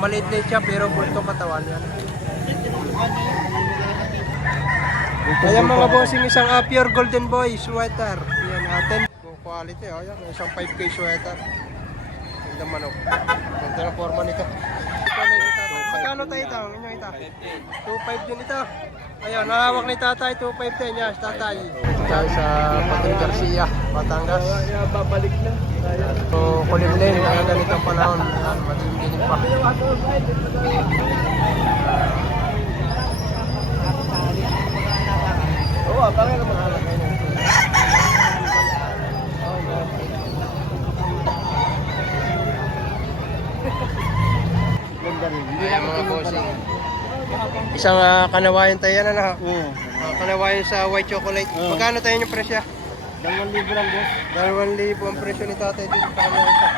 maliit-liit siya pero bulto katawan yan. Kaya mga bossing, isang pure golden boy sweater. Yan natin. Quality, oh, yan. Isang 5K sweater. Ganda manok. Ganda ng forma nito. Magkano tayo ito? Ang inyong ito? 2.5 din ito. Ayun, nahawak ni tatay, 2.5 din. Yes, tatay. Tayo sa Patrick Garcia, Batangas. Babalik na. So, kulimlim, kaya ganitong panahon. Ayan, madilim-dilim pa. Oo, parang naman halagay na. Ayan mga bossing. Isang kanawayan tayo yan, ano? Kanawayan sa white chocolate. Magkano tayo yung presyo? 2,000 lang, boss. 2,000 ang presyo ni tatay dito sa kanawayan.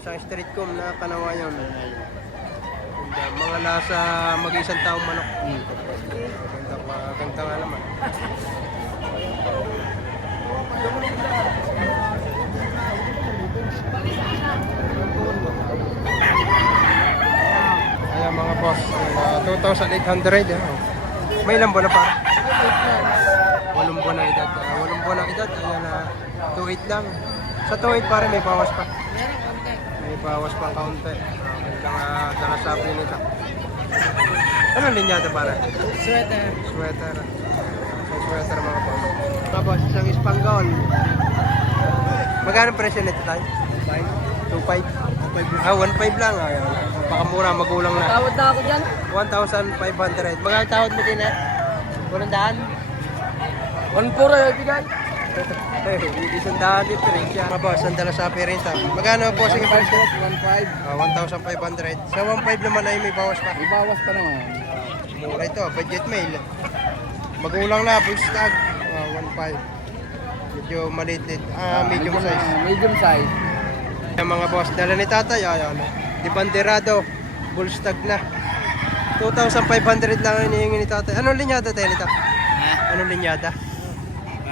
Isang street com na kanawayan. Mga nasa mag-isang taong manok. Ganda nga naman. Ayan mga boss, 2,800 eh. May ilang buwan na para? 8 buwan na edad. 8 buwan na edad, ayan na 2.8 lang. Sa 2.8 pare may bawas pa. May bawas pang kaunti. Ganda nga sabi nito. Anong linyada para? Sweater. Sweater. Sa sweater mga boss. Tapos isang Spangle. Magkano presyo nito tayo? 2.5. 1.5 lang. Ayan. Baka mura, magulang na. Tawad na ako dyan. 1,500. Magkano tawad mo din eh? 100? 1,400 ay bigay. Isang daan dito rin siya. Mga boss, sandala sa appearance. Magkano boss yung presyo? 1,500. 1,500. Sa 1.5 naman ay may bawas pa. May bawas pa naman. Mura ito, budget mail. Magulang na, full stock. 1.5. Medyo maliit. Medium size. Medium size. Yung mga boss, dala ni tatay, ayan. Di banderado, full stock na. 2,500 lang ang hinihingi ni tatay. Anong linyada tayo nito? Anong linyada?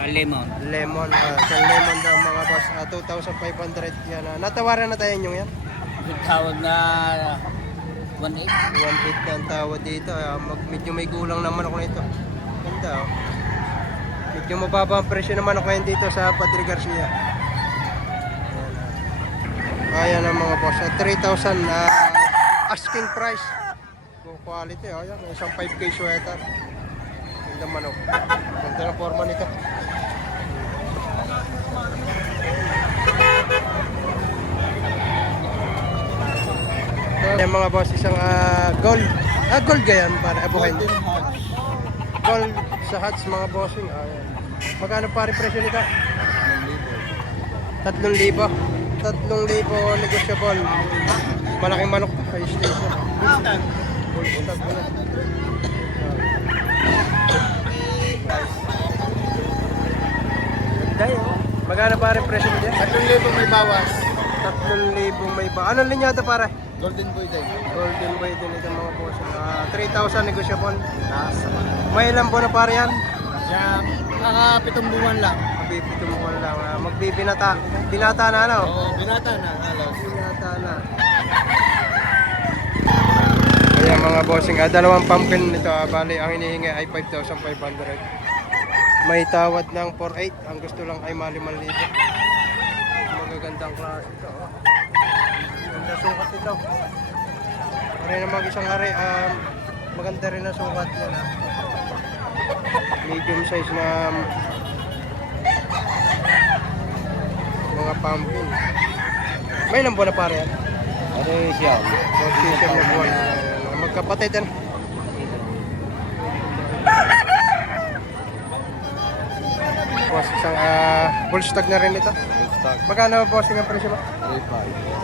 Lemon. Lemon, isang lemon daw mga boss. 2,500 yan. Natawaran na tayo yung yan. Tawag na 1,800. 1.8 na ang tawad dito. Medyo may gulang naman ako nito. Ganda oh. Medyo mababa ang presyo naman ako ngayon dito sa Padre Garcia. Ayan ang mga boss. 3,000 asking price. Good quality. Oh, yan. Isang 5K sweater. Ganda manok. Ganda ng forma nito. Ayan mga boss. Isang gold. Gold gayan para abuhin. Gold sa hats mga bossing. Ayan. Magkano pa rin presyo nito? 3,000. 3,000 negotiable. Malaking manok to. High station. Full stock na. Ganda oh. Magkano pa rin presyo nito? 3,000 may bawas. 3,000 may ba? Anong linyada para? Golden boy din. Golden boy din ito mga boss. 3,000 negotiable. May ilang buwan na para yan? Diyan, 7 buwan lang. Magbibito mo lang. Magbibinata. Binata na ano? Oo, binata na. Halos. Binata na. Ayan mga bossing. Dalawang pumpkin nito. Bali, ang hinihingi ay 5,500. May tawad ng 4,800. Ang gusto lang ay mali-maliit. Magagandang klase ito. Ganda sukat ito. Pare na mag-isang hari. Maganda rin ang sukat yan. Medium size na mga pumpkin. May ilang buwan na pare yan? Ano siya? Mag-system na buwan. Magkapatid yan. Boss, isang full stock na rin ito. Stock. Magkano bossing ang presyo mo?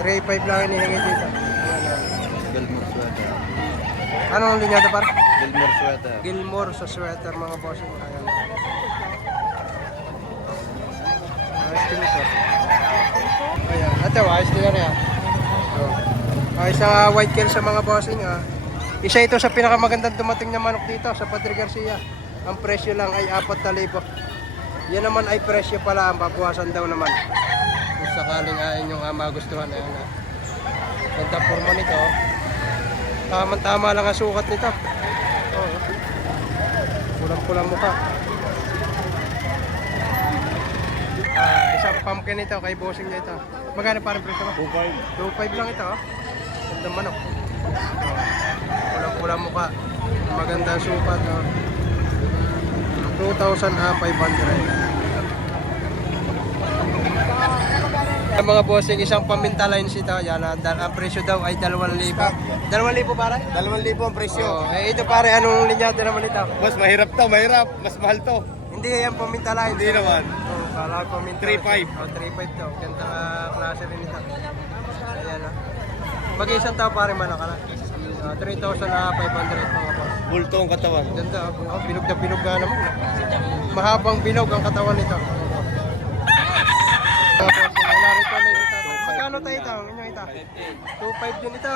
3,500. 3,500 lang hinihingi dito. Gilmore sweater. Anong linyada par? Gilmore sweater. Gilmore sa sweater mga bossing. Ayan. Ayos din ito. Ayan. Ito, ayos din na yan. Ayos sa white kill sa mga bossing. Isa ito sa pinakamagandang dumating na manok dito sa Padre Garcia. Ang presyo lang ay 4,000. Yan naman ay presyo pala, ang babawasan daw naman. Kung sakaling inyong magustuhan. Ayan. Ganda forma nito. Tama-tama lang ang sukat nito. Oo. Pulang-pulang mukha. Isang pumpkin ito kay bossing niya ito. Magkano parang presyo mo? 2.5 lang ito. Ganda manok. Pulang-pulang mukha. Maganda ang sukat. 2,500. Ang mga bossing, isang paminta lines ito. Yan, ang presyo daw ay 2,000. 2,000 pare? 2,000 ang presyo. Ito pare, anong linyado naman ito? Mas mahirap to, mahirap. Mas mahal to. Hindi yan paminta lines. Hindi naman. Kala ko paminta. 3.5. 3.5 daw. Ganda klase rin ito. Ayan Mag-isang tao pare manok na. 3,500 mga boss. Bulto ang katawan. Ganda. Bilog na bilog nga naman. Mahabang bilog ang katawan nito. Magkano tayo ito? Inyo ito? 2.5 din ito.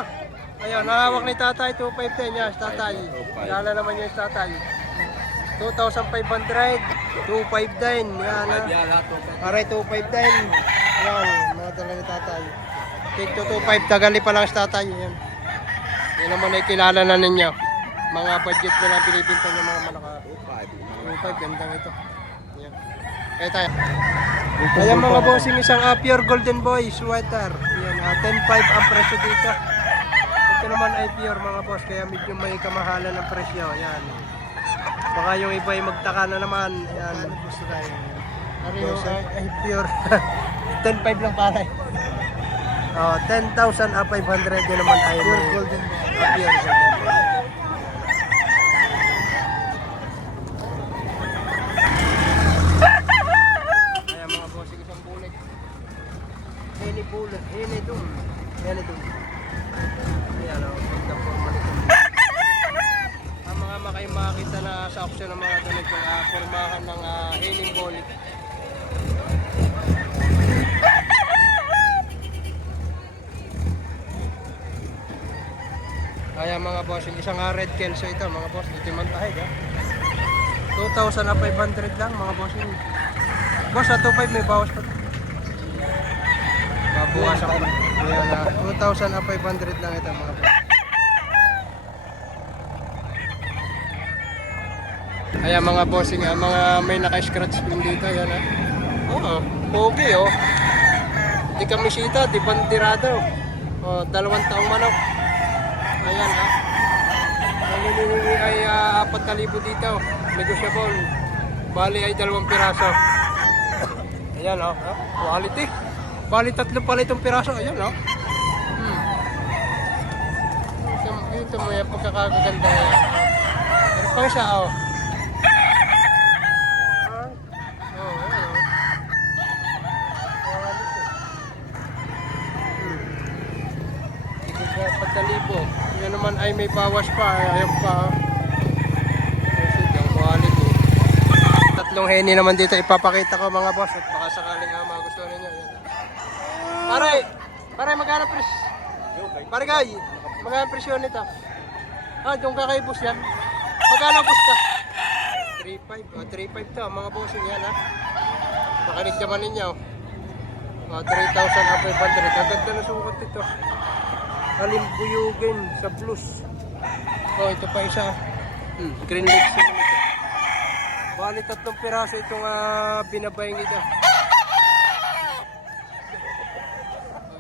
Ayun, nahawak ni tatay, 2.5 din niya, tatay. Kilala naman niya yung tatay. 2,500, 2.5 din. Yan ha. Aray, 2.5 din. Yan, mga dala ni tatay. Take to 2.5, tagali pa lang sa tatay. Yan. Yan naman ay kilala na ninyo. Mga budget na lang binibinta ng mga manok. 2.5, gandang ito. Yan. Kaya tayo. Ayan mga bossing, isang pure golden boy sweater. Yan, 10.5 ang presyo dito. Ito naman ay pure mga boss, kaya medyo may kamahalan ng presyo. Yan. Baka yung iba ay magtaka na naman. Yan. Gusto tayo. Ano yung ay pure? 10.5 lang pare. 10,500 yun naman ay pure golden boy. Pure golden boy. Hini dun. Ayan o, ganda forma nito. Ang mga makay makita na sa auction ng mga ganitong formahan ng hining bolik. Kaya mga boss, isang red kelso ito mga boss, dito yung mantahig 2,500 lang mga boss. Boss, 2,500 may bawas pa. Mabukas ako. Ayan, 2,500 lang ito mga boss. Ayan mga bossing, mga may naka-scratch din dito. Ayan Oo, pogi Di kamisita, di bandirado. 2 taong manok. Ayan Ang hinihingi ay 4,000 dito. Negotiable. Bali ay 2 piraso. Ayan quality. Bali 3 pala itong piraso. Ayan Ito mo yung pagkakaganda yan. Pero pang siya Pagkalibo. Yan naman ay may bawas pa. Ayan pa. Ang quality. 3 henny naman dito ipapakita ko mga boss. At baka sakaling magustuhan ninyo. Yan. Pare, magkano presyo? Pare kay, magkano presyo nito? Doon ka kay boss yan. Magkano boss ka? 3.5 to mga bossing yan Makinig naman ninyo. 3,500. Ang ganda na sukat ito. Halimbuyugin sa blues. Ito pa isa. Green legs naman ito. Bali 3 piraso itong binabayang ito.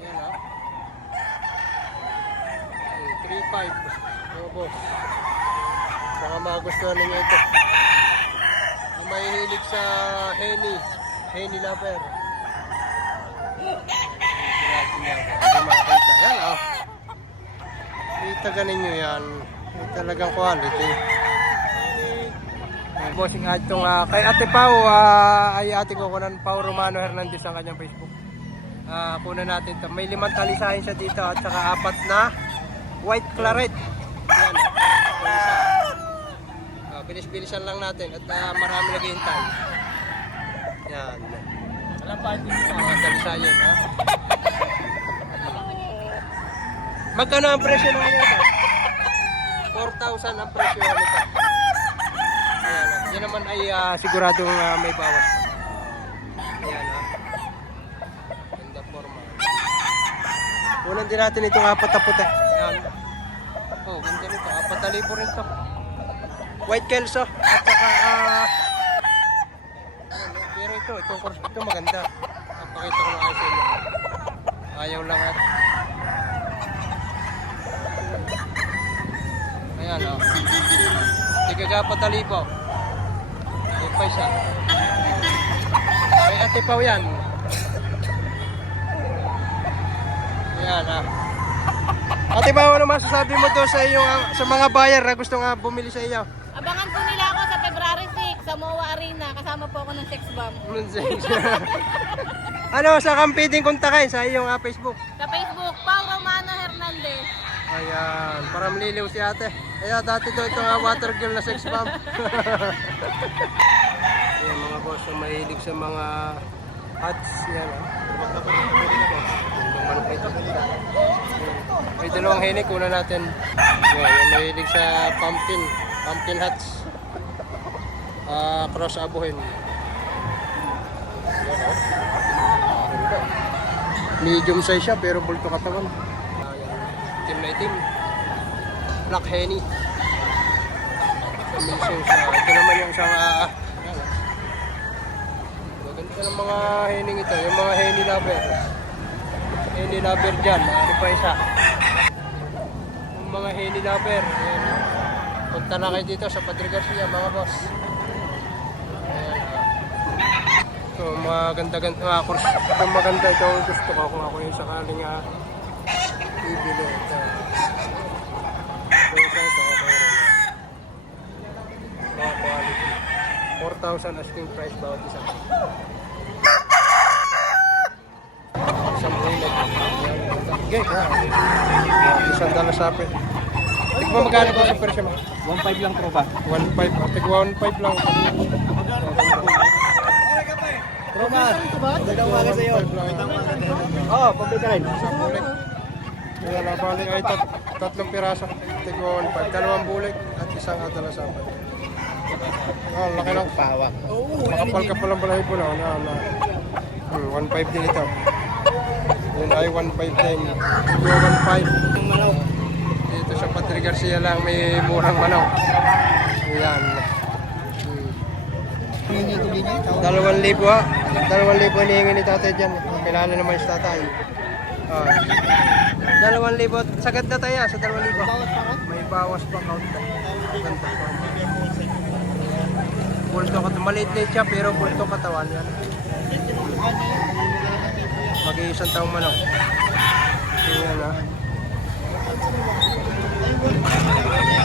Ayan 3.5. Boss. Baka magustuhan ninyo ito. Yung mahihilig sa Henny lover. Hindi makakita. Yan kita ganin nyo yan. Talagang quality. Bossing itong kay Ate Pau ay ate ko kunan Pau Romano Hernandez ang kanyang Facebook. Kunan natin ito. May 5 talisahin siya dito at saka 4 na white claret. Yan bilis-bilisan lang natin at marami naghihintay. Yan. Talisahin Magkano ang presyo ng ito? 4,000 ang presyo nito. Ayan, yan naman ay siguradong may bawas. Ayan Ganda forma. Kunan din natin itong 4 na puti. Ayan. Oh, ganda nito. 4,000 rin to. White Kelso. At saka, pero ito maganda. Pakita ko lang sa inyo. Ayaw lang at. Ayan, oh. Tigaga 4,000. Ayan pa isa. May Ate Pao yan. Ayan, ah. Ate Pao, ano masasabi mo doon sa iyong, sa mga buyer na gusto nga bumili sa iyo? Abangan po nila ako sa February 6 sa MOA Arena. Kasama po ako ng sex bomb. Ano, sa kang pwedeng kontakin sa iyong Facebook? Sa Facebook, Pao Romano Hernandez. Ayan, para maliliw si ate. Ayan, dati daw ito nga water girl na sex bomb. Ayan mga boss, yung mahilig sa mga hats. Yan, may dalawang hinig, una natin. Ayan, yung mahilig sa pumpkin hats. Cross abuhin. Ayan, oh. Medium size siya pero bulto katawan. Itim na itim. Black Henny. Ito naman yung isang maganda ng mga hening ito. Yung mga Henny lover. Henny lover dyan. Ano pa isa? Yung mga Henny lover. Ayan. Punta na kayo dito sa Padre Garcia mga boss. Ayan. So maganda-ganda. Course, ito maganda. Ito gusto ko kung ako yung sakaling ibili. Ito. Ito, okay rin. Mga quality. 4,000 asking price bawat isa. Isang bulag. Okay, isang dala sapit. Tigma magkano po sa presyo mo? 1.5 lang tropa. 1.5. Tigwa 1.5 lang. Tropa, magandang umaga sa iyo. Oo, pabili rin. Isang bulig. Ayan, nabalik ay tatlong piraso. Tigwa 1.5. Dalawang bulig at isang dala sapit. Oh, laki lang. Pahawak. Makapal ka palang balahibo na. 1.5 din ito. Yun ay 1.5 din. Tigwa 1.5. Manok. Dito sa Padre Garcia lang may murang manok. Ayan. 2,000 ha. 2,000 hinihingi ni tatay dyan. Kilala naman si tatay. 2,000. Sagad na tayo sa 2,000. May bawas pa count na. Ganda. Bulto katawan. Maliit-liit siya pero bulto katawan yan. Mag-iisang taong manok. Ayan ha.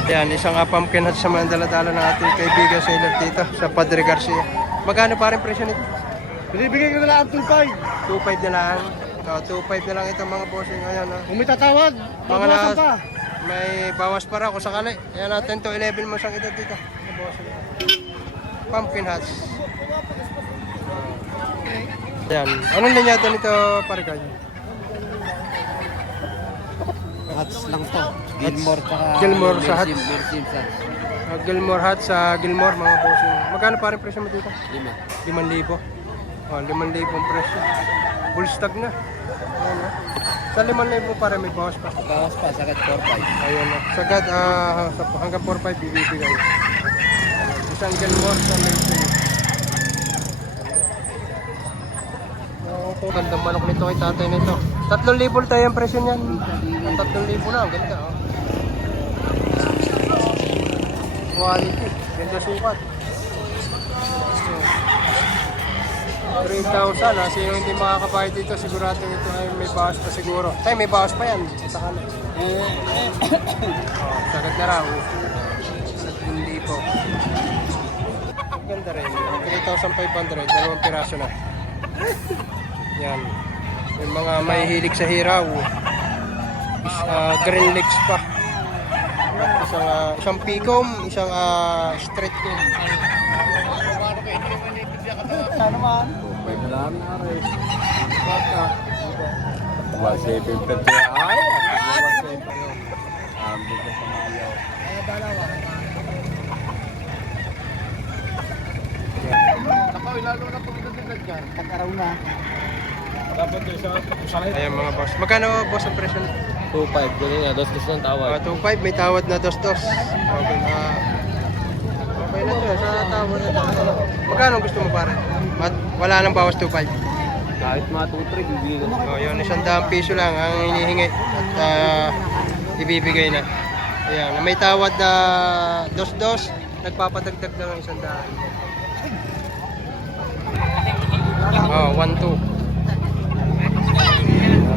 Yan, isang pumpkin hats sa mga dala-dala ng ating kaibigan seller dito sa Padre Garcia. Magkano pa rin presyo nito? Binibigay ko na lang ang 2.5. 2.5 na lang. 2.5 na lang ito mga bossing. Ayan, Kung may tatawad, mga na, may bawas pa raw kung sakali. Ayan, 10 to 11 mo siyang edad dito. Mga bossing. Pumpkin hats. Ayan. Anong linyado nito, Parigay? Hats lang to. Gilmore tsaka Gilmore sa hats. Mercedes. Gilmore hats sa Gilmore mga bossing. Magkano pa rin presyo mo dito? 5,000. 5,000 ang presyo. Full stock na. Ayan, sa 5,000 para may bawas pa. Bawas pa, sagad 4.5. Ayan na. Sagad, hanggang 4,500 bibigay. Isang Gilmore sa Mercedes. Gandang manok nito kay tatay nito. 3,000 tayo ang presyo niyan. 3,000 na, ang ganda. Oh. Quality. Ganda sukat. 3,000 sino hindi makakabayad dito sigurado ito ay may bawas pa siguro. Tay, may bawas pa yan sa kanan. Sagad na raw. 3,000. Ganda rin. 3,500. Dalawang piraso na. Yan. Yung mga may hilig sa hiraw. Green legs pa. Isang picom, isang straight comb. Ano man? 5 lang na rin. Baka. 1.7 ay. Lalo na po dito dyan. Pag-araw na. Ayan mga boss. Magkano boss ang presyo? 2.5, ganyan nga, dos ng tawad. 2.5, may tawad na dos-dos. Okay na. Okay na to, sa tawad na to. Magkano gusto mo pare? Wala nang bawas 2.5. Kahit mga 2.3, bibigyan. Oh, yun, 100 piso lang ang hinihingi at ibibigay na. Ayan, may tawad na dos-dos, nagpapadagdag na ng 100. Oh, 1-2.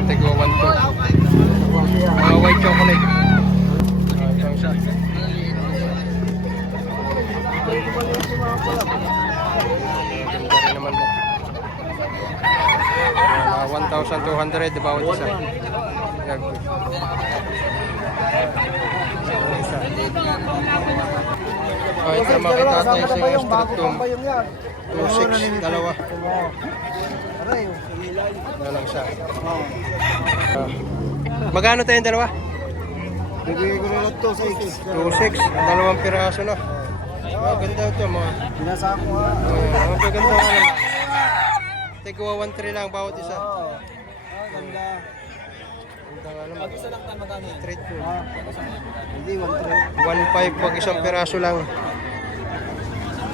Tigwa 1-2. White chocolate. Isang shot. Ganda rin naman mo. 1,200 bawat isa. Yan. Oh, ito makita natin sa Stratum 2.6, dalawa. Yan lang siya. Magkano tayo yung dalawa? Bibigay ko na lang to sa 2.6, dalawang piraso na. Oh, ganda ito mga. Pinasa ko ha. Oh, ganda nga naman. Tigwa 1.3 lang bawat isa. Ganda. Ganda nga naman. Pag isa lang tayo magkano yan? Straight food. Hindi, 1.3. 1.5 pag isang piraso lang.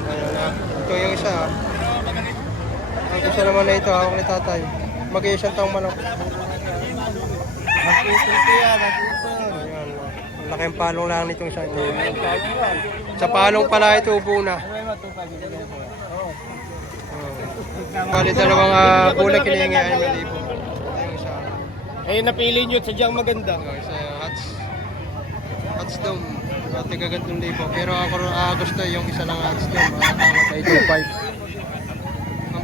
Ayun na. Ito yung isa. Ang isa naman na ito, hawak ni tatay. Mag-iisang taong manok. Nag-ipon yan, nag-ipon. Ayan. Ang laking palong lang nitong isa ito. Sa palong pala ito, ubo na. Bali dalawang kulay kinihingi ay malibo. Ayun isa. Eh, napili nyo, sadyang maganda. Isa Hats Dome. Tiga gantong libo. Pero ako gusto yung isa lang Hats Dome. Tawad ay 2.5.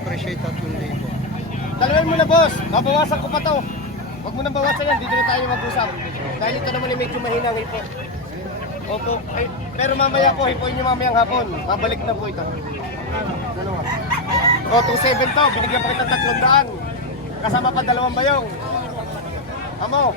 Appreciate at 1,000. Dalawin mo na, boss. Babawasan ko pa to. Huwag mo nang bawasan yan. Dito na tayo mag-usap. Dahil ito naman ay medyo mahinang hipo. Opo. Ay, pero mamaya po, hipoin nyo mamayang hapon. Babalik na po ito. Dalawa. O, 2.7 to. Binigyan pa kita 300. Kasama pa 2 bayong. Amo.